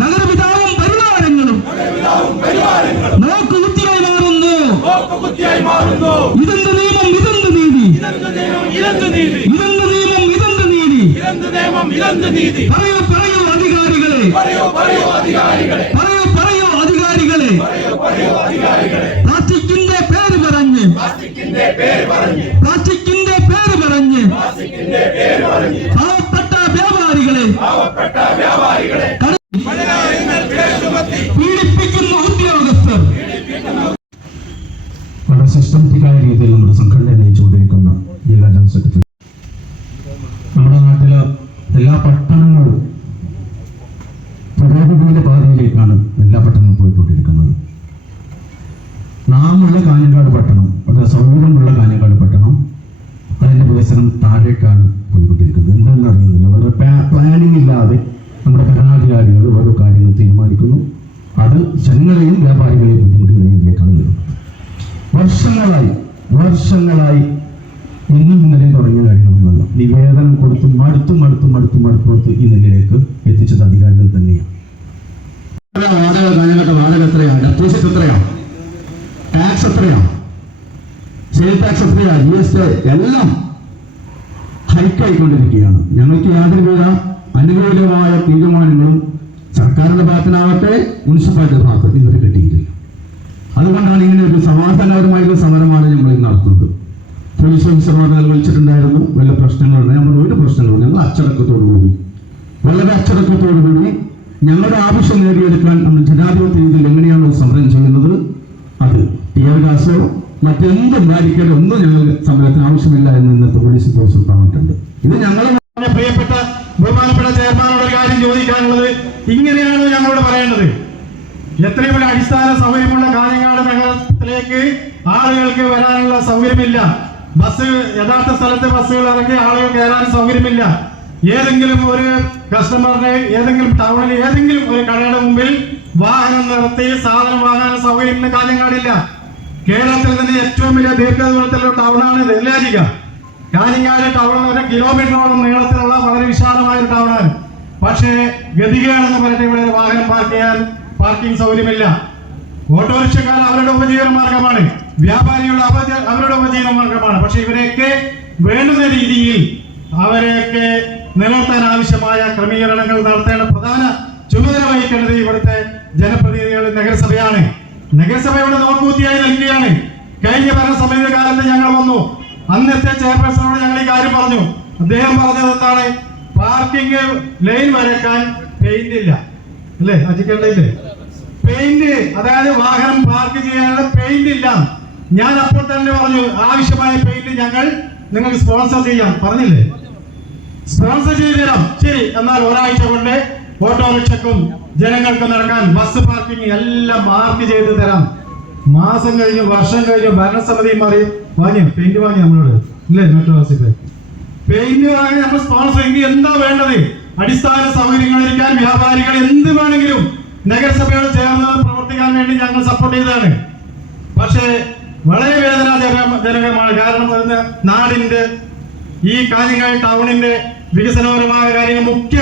നഗരപിതാവും പരിവാരങ്ങളും നോക്കുകുത്തിയായി മാറുന്നു. ഇതെന്ത് നിയമം, ഇതെന്ത് നീതി, ഇതെന്ത് നീതി. പറയൂ അധികാരികളെ, പ്ലാസ്റ്റിക്കിന്റെ പേര് പറഞ്ഞ് പാവപ്പെട്ട വ്യാപാരികളെ പീഡിപ്പിക്കുന്ന ഉദ്യോഗസ്ഥർ. വളരെ സിസ്റ്റമാറ്റിക്കായ രീതിയിൽ നമ്മുടെ സംഘടന നയിച്ചുകൊണ്ടിരിക്കുന്ന ജില്ലാ ജനറൽ സെക്രട്ടറി. നമ്മുടെ നാട്ടിലെ എല്ലാ പട്ടണങ്ങളും പുരോഗതിയുടെ പാതയിലേക്കാണ് എല്ലാ പട്ടണങ്ങളും പോയിക്കൊണ്ടിരിക്കുന്നത്. നാമുള്ള കാഞ്ഞങ്ങാട് പട്ടണം, വളരെ സൗകര്യമുള്ള കാഞ്ഞങ്ങാട് പട്ടണം, അതിന്റെ വികസനം താഴേക്കാണ് പോയിക്കൊണ്ടിരിക്കുന്നത്. എന്താണെന്ന് അറിയുന്നില്ല. വളരെ പ്ലാനിങ് ഇല്ലാതെ നമ്മുടെ ഭരണാധികാരികൾ ഓരോ കാര്യങ്ങൾ തീരുമാനിക്കുന്നു. അത് ജനങ്ങളെയും വ്യാപാരികളെയും ബുദ്ധിമുട്ടുന്ന രീതിയിലേക്കാണ് വരുന്നത്. വർഷങ്ങളായി ഇന്നും ഇന്നലെയും തുടങ്ങിയ കാര്യങ്ങളൊന്നുമല്ല. നിവേദനം കൊടുത്ത് മടുത്ത് ഈ നിലയിലേക്ക് എത്തിച്ചത് അധികാരികൾ തന്നെയാണ്. വാടക എത്രയാണ്, ഡെപ്പോസിറ്റ് എത്രയാണ്, ടാക്സ് എത്രയാണ്, സെയിൽ ടാക്സ് എത്രയാണ്, GST എല്ലാം ഹൈക്കായിക്കൊണ്ടിരിക്കുകയാണ്. ഞങ്ങൾക്ക് യാതൊരുവിധ അനുകൂലമായ തീരുമാനങ്ങളും സർക്കാരിന്റെ ഭാഗത്തിനാവട്ടെ മുനിസിപ്പാലിറ്റി ഭാഗത്ത് ഇതുവരെ കിട്ടിയിട്ടില്ല. അതുകൊണ്ടാണ് ഇങ്ങനെ ഒരു സമാധാനപരമായിട്ടുള്ള സമരമാണ് ഞങ്ങൾ നടത്തുന്നത്. പോലീസ് ഓഫീസർമാർ വിളിച്ചിട്ടുണ്ടായിരുന്നു, വല്ല പ്രശ്നങ്ങളുണ്ട്. നമ്മൾ ഒരു പ്രശ്നങ്ങളും, ഞങ്ങൾ വളരെ അച്ചടക്കത്തോടുകൂടി ഞങ്ങളുടെ ആവശ്യം നേടിയെടുക്കാൻ നമ്മൾ ജനാധിപത്യ രീതിയിൽ എങ്ങനെയാണോ സമരം ചെയ്യുന്നത്, അത് ടിയർഗാസോ മറ്റെന്തും ബാരിക്കേഡോ ഒന്നും ഞങ്ങൾ സമരത്തിന് ആവശ്യമില്ല എന്ന് ഇന്നത്തെ പോലീസ് ഫോഴ്സ് പറഞ്ഞിട്ടുണ്ട്. ഇത് ഞങ്ങൾ പ്രിയപ്പെട്ട ബഹുമാനപ്പെട്ട ചെയർമാനോട് ഒരു കാര്യം ചോദിക്കാനുള്ളത്, ഇങ്ങനെയാണോ ഞങ്ങളോട് പറയേണ്ടത്? എത്രയും വലിയ അടിസ്ഥാന സൗകര്യമുള്ള കാഞ്ഞങ്ങാട് നഗരത്തിലേക്ക് ആളുകൾക്ക് വരാനുള്ള സൗകര്യമില്ല. ബസ് യഥാർത്ഥ സ്ഥലത്ത് ബസ്സുകൾ ഇറങ്ങി ആളുകൾ കയറാൻ സൗകര്യമില്ല. ഏതെങ്കിലും ഒരു കസ്റ്റമറിന് ഏതെങ്കിലും ടൗണിൽ ഏതെങ്കിലും ഒരു കടയുടെ മുമ്പിൽ വാഹനം നിർത്തി സാധനം വാങ്ങാൻ സൗകര്യം ഇന്ന് കാഞ്ഞങ്ങാടില്ല. കേരളത്തിൽ തന്നെ ഏറ്റവും വലിയ ദീർഘദൂരത്തിലുള്ള ടൗണാണ് നെല്ലാജിക. കാഞ്ഞങ്ങാട് ടൗൺ ഒരു കിലോമീറ്ററോളം നീളത്തിലുള്ള വളരെ വിശാലമായ ഒരു ടൗണാണ്. പക്ഷേ ഗതികേടെന്ന് പറഞ്ഞിട്ട് ഇവിടെ വാഹനം പാർക്ക് ചെയ്യാൻ പാർക്കിംഗ് സൗകര്യമില്ല. ഓട്ടോറിക്ഷക്കാർ അവരുടെ ഉപജീവന മാർഗമാണ്, വ്യാപാരികളുടെ അവരുടെ ഉപജീവന മാർഗമാണ്. പക്ഷെ ഇവരെയൊക്കെ വേണ്ടുന്ന രീതിയിൽ അവരെയൊക്കെ നിലനിർത്താൻ ആവശ്യമായ ക്രമീകരണങ്ങൾ നടത്തേണ്ട പ്രധാന ചുമതല വഹിക്കേണ്ടത് ഇവിടുത്തെ ജനപ്രതിനിധികൾ നഗരസഭയാണ്. നഗരസഭ ഇവിടെ നോക്കുകുത്തിയായി നൽകുകയാണ്. കഴിഞ്ഞ ഭരണസമിതി കാലത്ത് ഞങ്ങൾ വന്നു, അന്നത്തെ ചെയർപേഴ്സണോട് ഞങ്ങൾ ഈ കാര്യം പറഞ്ഞു. അദ്ദേഹം പറഞ്ഞത് എന്താണ്? പാർക്കിംഗ് ലൈൻ വരയ്ക്കാൻ പെയിന്റ് ഇല്ല, അല്ലേ അജിക്കണ്ടല്ലേ? പെയിന്റ്, അതായത് വാഹനം പാർക്ക് ചെയ്യാനുള്ള പെയിന്റ് ഇല്ല. ഞാൻ അപ്പോൾ തന്നെ പറഞ്ഞു, ആവശ്യമായ പെയിന്റ് ഞങ്ങൾ നിങ്ങൾക്ക് സ്പോൺസർ ചെയ്യാം. പറഞ്ഞില്ലേ? സ്പോൺസർ ചെയ്ത് തരാം. ശരി, എന്നാൽ ഒരാഴ്ച കൊണ്ട് ഓട്ടോറിക്ഷക്കും ജനങ്ങൾക്കും നടക്കാൻ ബസ് പാർക്കിംഗ് എല്ലാം മാർക്ക് ചെയ്ത് തരാം. മാസം കഴിഞ്ഞു, വർഷം കഴിഞ്ഞു, ഭരണസമിതി മാറി വാങ്ങിയ പെയിന്റ് വാങ്ങി നമ്മളോട്, ഇല്ലേ? മെട്രോസിൽ പെയിന്റ് വാങ്ങി നമ്മൾ സ്പോൺസർ എങ്കിൽ എന്താ വേണ്ടത്? അടിസ്ഥാന സൗകര്യങ്ങൾ ഒരുക്കാൻ വ്യാപാരികൾ എന്ത് വേണമെങ്കിലും നഗരസഭയോട് ചേർന്ന് പ്രവർത്തിക്കാൻ വേണ്ടി ഞങ്ങൾ സപ്പോർട്ട് ചെയ്തതാണ്. പക്ഷേ വളരെ വേദനാജനകമാണ്. കാരണം നാടിന്റെ ഈ കാഞ്ഞങ്ങാട് ടൗണിന്റെ വികസനപരമായ കാര്യങ്ങൾ മുഖ്യ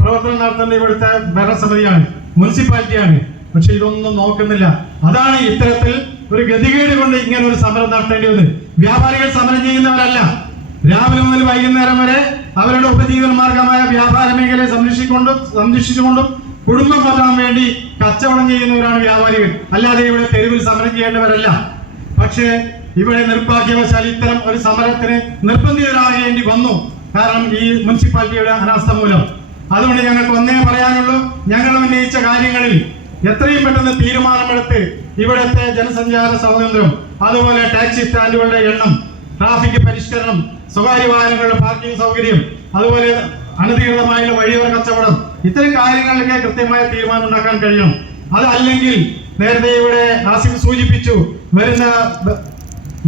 പ്രവർത്തനം നടത്തേണ്ട ഇവിടുത്തെ ഭരണസമിതിയാണ്, മുനിസിപ്പാലിറ്റിയാണ്. പക്ഷെ ഇതൊന്നും നോക്കുന്നില്ല. അതാണ് ഇത്തരത്തിൽ ഒരു ഗതികേട് കൊണ്ട് ഇങ്ങനെ ഒരു സമരം നടത്തേണ്ടി വന്നത്. വ്യാപാരികൾ സമരം ചെയ്യുന്നവരല്ല. രാവിലെ മുതൽ വൈകുന്നേരം വരെ അവരുടെ ഉപജീവന മാർഗമായ വ്യാപാര മേഖലയെ സംരക്ഷിച്ചുകൊണ്ടും കുടുംബം വളരാൻ വേണ്ടി കച്ചവടം ചെയ്യുന്നവരാണ് വ്യാപാരികൾ, അല്ലാതെ ഇവിടെ തെരുവിൽ സമരം ചെയ്യേണ്ടവരല്ല. പക്ഷേ ഇവിടെ നിർഭാഗ്യവശാൽ ഇത്തരം ഒരു സമരത്തിന് നിർബന്ധിതരാകേണ്ടി വന്നു. കാരണം ഈ മുനിസിപ്പാലിറ്റിയുടെ അനാസ്ഥ മൂലം. അതുകൊണ്ട് ഞങ്ങൾക്ക് ഒന്നേ പറയാനുള്ളൂ, ഞങ്ങൾ ഉന്നയിച്ച കാര്യങ്ങളിൽ എത്രയും പെട്ടെന്ന് തീരുമാനമെടുത്ത് ഇവിടുത്തെ ജനസഞ്ചാര സ്വാതന്ത്ര്യം, അതുപോലെ ടാക്സി സ്റ്റാൻഡുകളുടെ എണ്ണം, ട്രാഫിക് പരിഷ്കരണം, സ്വകാര്യ വാഹനങ്ങളുടെ പാർക്കിംഗ് സൗകര്യം, അതുപോലെ അനധികൃതമായുള്ള വഴിയോര കച്ചവടം, ഇത്തരം കാര്യങ്ങളിലൊക്കെ കൃത്യമായ തീരുമാനം ഉണ്ടാക്കാൻ കഴിയണം. അതല്ലെങ്കിൽ നേരത്തെ ഇവിടെ ആസിഫ് സൂചിപ്പിച്ചു, വരുന്ന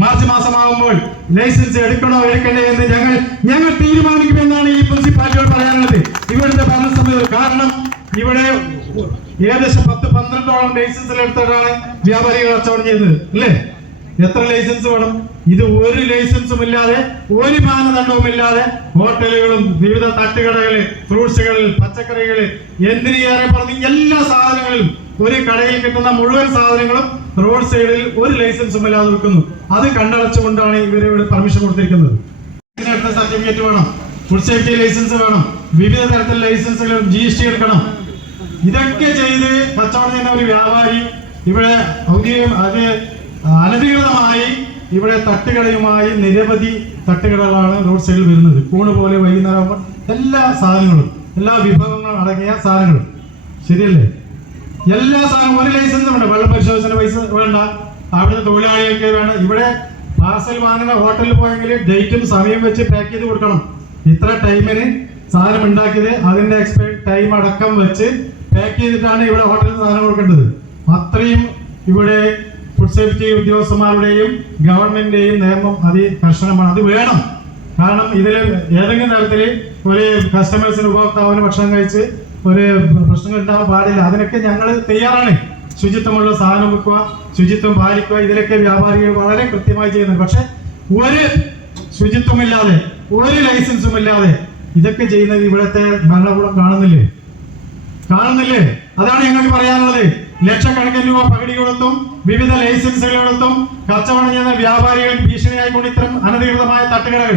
മാർച്ച് മാസമാകുമ്പോൾ ലൈസൻസ് എടുക്കണോ എടുക്കണ്ടേ എന്ന് ഞങ്ങൾ തീരുമാനിക്കുമെന്നാണ് ഈ മുനിസിപ്പാലിറ്റിയോട് പറയാനുള്ളത്, ഇവിടുത്തെ ഭരണസമിതി. കാരണം ഇവിടെ ഏകദേശം 10-12ഓളം ലൈസൻസിൽ എടുത്തിട്ടാണ് വ്യാപാരികൾ കച്ചവടം ചെയ്യുന്നത്, അല്ലേ? എത്ര ലൈസൻസ് വേണം? ഇത് ഒരു ലൈസൻസും ഇല്ലാതെ, ഒരു മാനദണ്ഡവും ഇല്ലാതെ ഹോട്ടലുകളും വിവിധ തട്ടുകടകള്, ഫ്രൂട്ട്സുകളിൽ, പച്ചക്കറികള്, എന്തിനേറെ പറഞ്ഞ് എല്ലാ സാധനങ്ങളിലും, ഒരു കടയിൽ കിട്ടുന്ന മുഴുവൻ സാധനങ്ങളും റോഡ് സൈഡിൽ ഒരു ലൈസൻസും ഇല്ലാതെ വിൽക്കുന്നു. അത് കണ്ടടച്ചുകൊണ്ടാണ് ഇവരിവിടെ പെർമിഷൻ കൊടുത്തിരിക്കുന്നത്. സർട്ടിഫിക്കറ്റ് വേണം, ഫുഡ് സേഫ്റ്റി ലൈസൻസ് വേണം, വിവിധ തരത്തിലുള്ള ലൈസൻസുകൾ, GST എടുക്കണം. ഇതൊക്കെ ചെയ്ത് കച്ചവടം ചെയ്യുന്ന ഒരു വ്യാപാരി ഇവിടെ അനധികൃതമായി ഇവിടെ തട്ടുകടയുമായി നിരവധി തട്ടുകടകളാണ് റോഡ് സൈഡിൽ വരുന്നത്. കൂണ് പോലെ വൈകുന്നേരം എല്ലാ സാധനങ്ങളും, എല്ലാ വിഭവങ്ങളും അടങ്ങിയ സാധനങ്ങളും, ശരിയല്ലേ? എല്ലാ സാധനവും ഒരു ലൈസൻസും വേണ്ട, വെള്ളം പരിശോധന പൈസ വേണ്ട, അവിടുത്തെ തൊഴിലാളികൾക്ക് വേണ്ട. ഇവിടെ പാർസൽ വാങ്ങുന്ന ഹോട്ടലിൽ പോയെങ്കിൽ ഡേറ്റും സമയം വെച്ച് പാക്ക് ചെയ്ത് കൊടുക്കണം. ഇത്ര ടൈമിന് സാധനം ഉണ്ടാക്കിയത് അതിന്റെ എക്സ്പയർ ടൈം അടക്കം വെച്ച് പാക്ക് ചെയ്തിട്ടാണ് ഇവിടെ ഹോട്ടലിൽ സാധനം കൊടുക്കേണ്ടത്. അത്രയും ഇവിടെ ഫുഡ് സേഫ്റ്റി ഉദ്യോഗസ്ഥന്മാരുടെയും ഗവൺമെന്റിന്റെയും നിയമം കർശനമാണ്. അത് വേണം. കാരണം ഇതിൽ ഏതെങ്കിലും തരത്തിൽ ഒരു കസ്റ്റമേഴ്സിന്, ഉപഭോക്താവിന് ഭക്ഷണം കഴിച്ച് ഒരു പ്രശ്നങ്ങൾ ഉണ്ടാകാൻ പാടില്ല. അതിനൊക്കെ ഞങ്ങൾ തയ്യാറാണ്. ശുചിത്വമുള്ള സാധനം വെക്കുക, ശുചിത്വം പാലിക്കുക, ഇതിലൊക്കെ വ്യാപാരികൾ വളരെ കൃത്യമായി ചെയ്യുന്നുണ്ട്. പക്ഷെ ഒരു ശുചിത്വമില്ലാതെ, ഒരു ലൈസൻസും ഇല്ലാതെ ഇതൊക്കെ ചെയ്യുന്നത് ഇവിടുത്തെ ഭരണകൂടം കാണുന്നില്ലേ? അതാണ് ഞങ്ങൾക്ക് പറയാനുള്ളത്. ലക്ഷക്കണക്കിന് രൂപ പകുതി കൊടുത്തും വിവിധ ലൈസൻസുകൾ കൊടുത്തും കച്ചവടം ചെയ്യുന്ന വ്യാപാരികൾ ഭീഷണിയായിക്കൊണ്ട് ഇത്തരം അനധികൃതമായ തട്ടുകടകൾ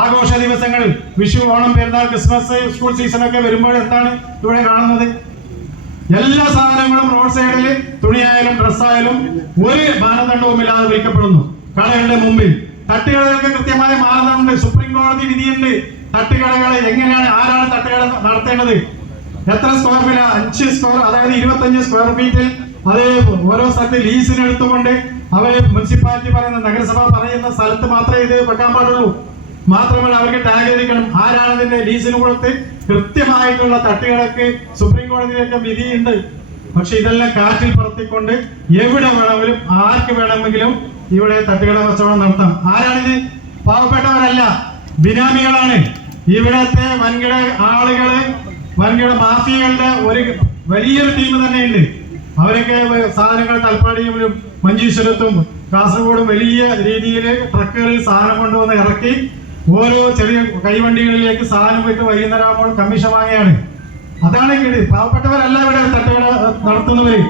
ആഘോഷ ദിവസങ്ങൾ, വിഷു, ഓണം, പെരുന്നാൾ, ക്രിസ്മസ്, സ്കൂൾ സീസൺ ഒക്കെ വരുമ്പോൾ എന്താണ് ഇവിടെ കാണുന്നത്? എല്ലാ സാധനങ്ങളും റോഡ് സൈഡിൽ, തുണിയായാലും ഡ്രസ്സായാലും ഒരു മാനദണ്ഡവും ഇല്ലാതെ വിൽക്കപ്പെടുന്നു കടകളുടെ മുമ്പിൽ. തട്ടുകടകൾക്ക് കൃത്യമായ മാനദണ്ഡമുണ്ട്, സുപ്രീം കോടതി വിധിയുണ്ട്. തട്ടുകടകളെ എങ്ങനെയാണ്, ആരാണ് തട്ടുകട നടത്തേണ്ടത്, എത്ര സ്ക്വയർ ഫീറ്റ്, 5 സ്ക്വയർ, അതായത് 25 സ്ക്വയർ ഫീറ്റിൽ അത് ഓരോ സ്ഥലത്ത് ലീസിന് എടുത്തുകൊണ്ട് അവര് മുനിസിപ്പാലിറ്റി പറയുന്ന, നഗരസഭ പറയുന്ന സ്ഥലത്ത് മാത്രമേ ഇത് വെക്കാൻ പാടുള്ളൂ. മാത്രമല്ല അവർക്ക് ടാഗ് ചെയ്തിരിക്കണം ആരാണ് ഇതിന്റെ ലീസിന് കൊടുത്ത്. കൃത്യമായിട്ടുള്ള തട്ടുകടക്ക് സുപ്രീം കോടതിയിലൊക്കെ വിധിയുണ്ട്. പക്ഷെ ഇതെല്ലാം കാറ്റിൽ പറത്തിക്കൊണ്ട് എവിടെ വേണമെങ്കിലും ആർക്ക് വേണമെങ്കിലും ഇവിടെ തട്ടുകട കച്ചവടം നടത്താം. ആരാണിത്? പാവപ്പെട്ടവരല്ല, ബിനാമികളാണ്. ഇവിടത്തെ വൻകിട ആളുകള്, വൻകിട മാഫിയകളുടെ ഒരു വലിയൊരു ടീം തന്നെയുണ്ട്. അവരൊക്കെ സാധനങ്ങൾ തലപ്പാടിയിലും മഞ്ചേശ്വരത്തും കാസർഗോഡും വലിയ രീതിയിൽ ട്രക്കുകളിൽ സാധനം കൊണ്ടുവന്ന് ഇറക്കി ഓരോ ചെറിയ കൈവണ്ടികളിലേക്ക് സാധനം വിട്ട് വൈകുന്നേരം ആകുമ്പോൾ കമ്മീഷൻ വാങ്ങിയാണ്. അതാണ് പാവപ്പെട്ടവരല്ല ഇവിടെ തട്ടുകട നടത്തുന്നവര്.